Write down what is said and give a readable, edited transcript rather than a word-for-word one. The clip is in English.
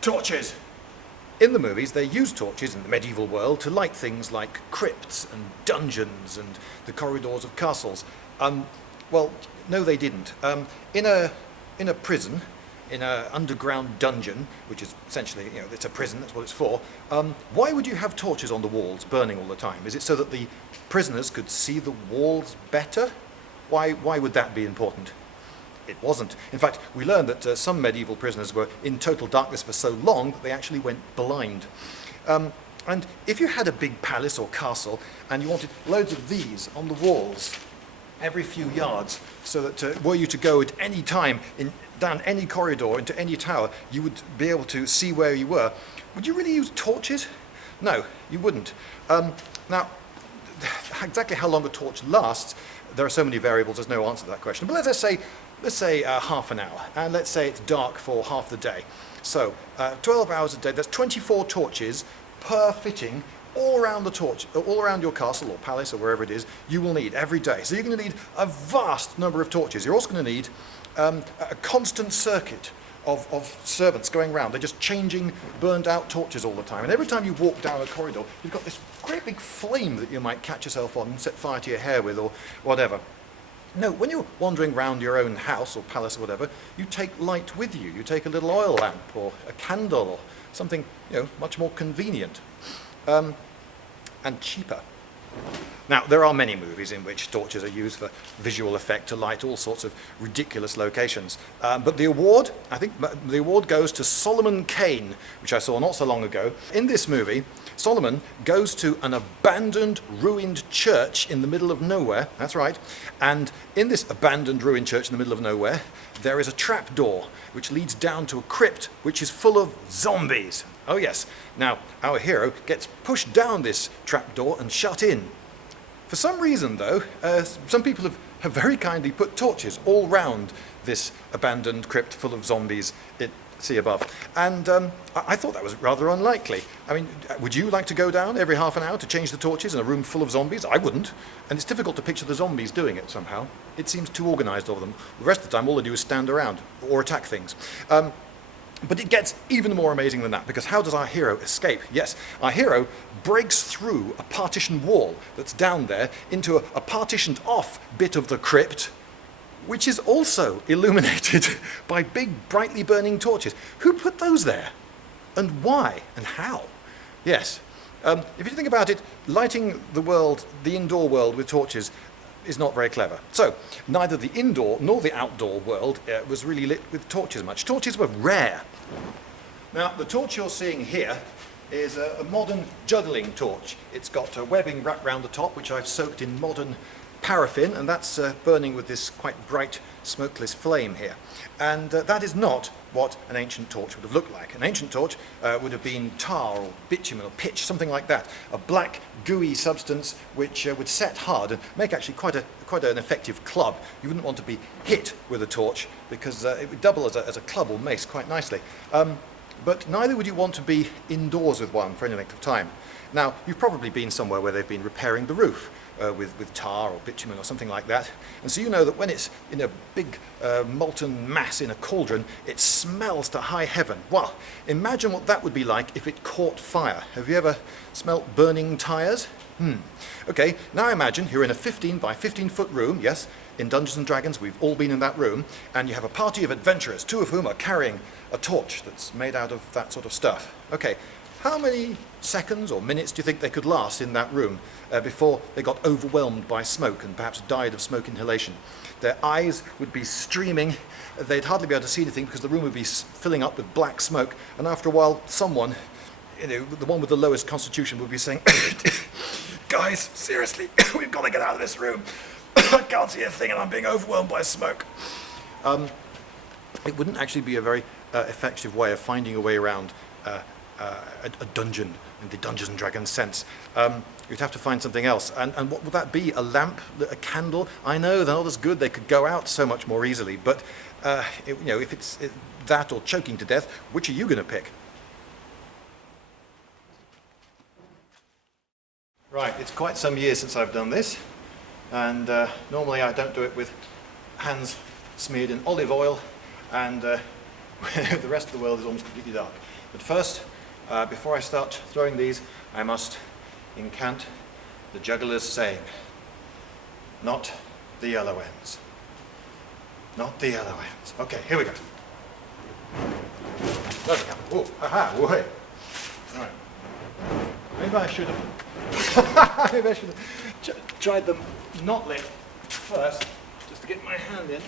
Torches! In the movies, they used torches in the medieval world to light things like crypts and dungeons and the corridors of castles. Well, no, they didn't. In a prison, in an underground dungeon, which is essentially, it's a prison, that's what it's for, why would you have torches on the walls burning all the time? Is it so that the prisoners could see the walls better? Why would that be important? It wasn't. In fact, we learned that some medieval prisoners were in total darkness for so long that they actually went blind. And if you had a big palace or castle and you wanted loads of these on the walls every few yards, so that were you to go at any time down any corridor into any tower, you would be able to see where you were, would you really use torches? No, you wouldn't. Now, exactly how long a torch lasts, there are so many variables, there's no answer to that question. But let's say half an hour, and let's say it's dark for half the day. So 12 hours a day, that's 24 torches per fitting all around all around your castle or palace or wherever it is, you will need every day. So you're going to need a vast number of torches. You're also going to need a constant circuit of servants going around. They're just changing burned out torches all the time. And every time you walk down a corridor, you've got this great big flame that you might catch yourself on and set fire to your hair with or whatever. No, when you're wandering around your own house or palace or whatever, you take light with you. You take a little oil lamp or a candle or something, much more convenient and cheaper. Now, there are many movies in which torches are used for visual effect to light all sorts of ridiculous locations. But the award, I think the award goes to Solomon Kane, which I saw not so long ago. In this movie, Solomon goes to an abandoned, ruined church in the middle of nowhere. That's right. And in this abandoned, ruined church in the middle of nowhere, there is a trapdoor which leads down to a crypt which is full of zombies. Oh yes. Now, our hero gets pushed down this trapdoor and shut in. For some reason, though, some people have very kindly put torches all round this abandoned crypt full of zombies. See above. And I thought that was rather unlikely. I mean, would you like to go down every half an hour to change the torches in a room full of zombies? I wouldn't. And it's difficult to picture the zombies doing it somehow. It seems too organised of them. The rest of the time, all they do is stand around or attack things. But it gets even more amazing than that, because how does our hero escape? Yes, our hero breaks through a partition wall that's down there into a partitioned off bit of the crypt, which is also illuminated by big, brightly burning torches. Who put those there? And why? And how? Yes. If you think about it, lighting the indoor world with torches is not very clever. So, neither the indoor nor the outdoor world was really lit with torches much. Torches were rare. Now, the torch you're seeing here is a modern juggling torch. It's got a webbing wrapped round the top, which I've soaked in modern paraffin, and that's burning with this quite bright smokeless flame here. And that is not what an ancient torch would have looked like. An ancient torch would have been tar or bitumen or pitch, something like that. A black, gooey substance which would set hard and make actually quite an effective club. You wouldn't want to be hit with a torch because it would double as a club or mace quite nicely. But neither would you want to be indoors with one for any length of time. Now, you've probably been somewhere where they've been repairing the roof with tar or bitumen or something like that. And so you know that when it's in a big molten mass in a cauldron, it smells to high heaven. Well, imagine what that would be like if it caught fire. Have you ever smelt burning tyres? Okay, now imagine you're in a 15 by 15 foot room, yes, in Dungeons and Dragons, we've all been in that room, and you have a party of adventurers, two of whom are carrying a torch that's made out of that sort of stuff. Okay, how many seconds or minutes do you think they could last in that room before they got overwhelmed by smoke and perhaps died of smoke inhalation? Their eyes would be streaming, they'd hardly be able to see anything because the room would be filling up with black smoke, and after a while someone, the one with the lowest constitution would be saying, "Guys, seriously, we've got to get out of this room. I can't see a thing and I'm being overwhelmed by smoke." It wouldn't actually be a very effective way of finding a way around a dungeon in the Dungeons and Dragons sense. You'd have to find something else. And what would that be? A lamp? A candle? I know they're not as good. They could go out so much more easily. But if it's that or choking to death, which are you going to pick? Right, it's quite some years since I've done this. And normally I don't do it with hands smeared in olive oil and the rest of the world is almost completely dark. But first, before I start throwing these, I must incant the juggler's saying. Not the yellow ends. Not the yellow ends. Okay, here we go. There we go. Ooh, aha, whoa. All right. Maybe I should have. Maybe I should have tried them not lit first, just to get my hand in.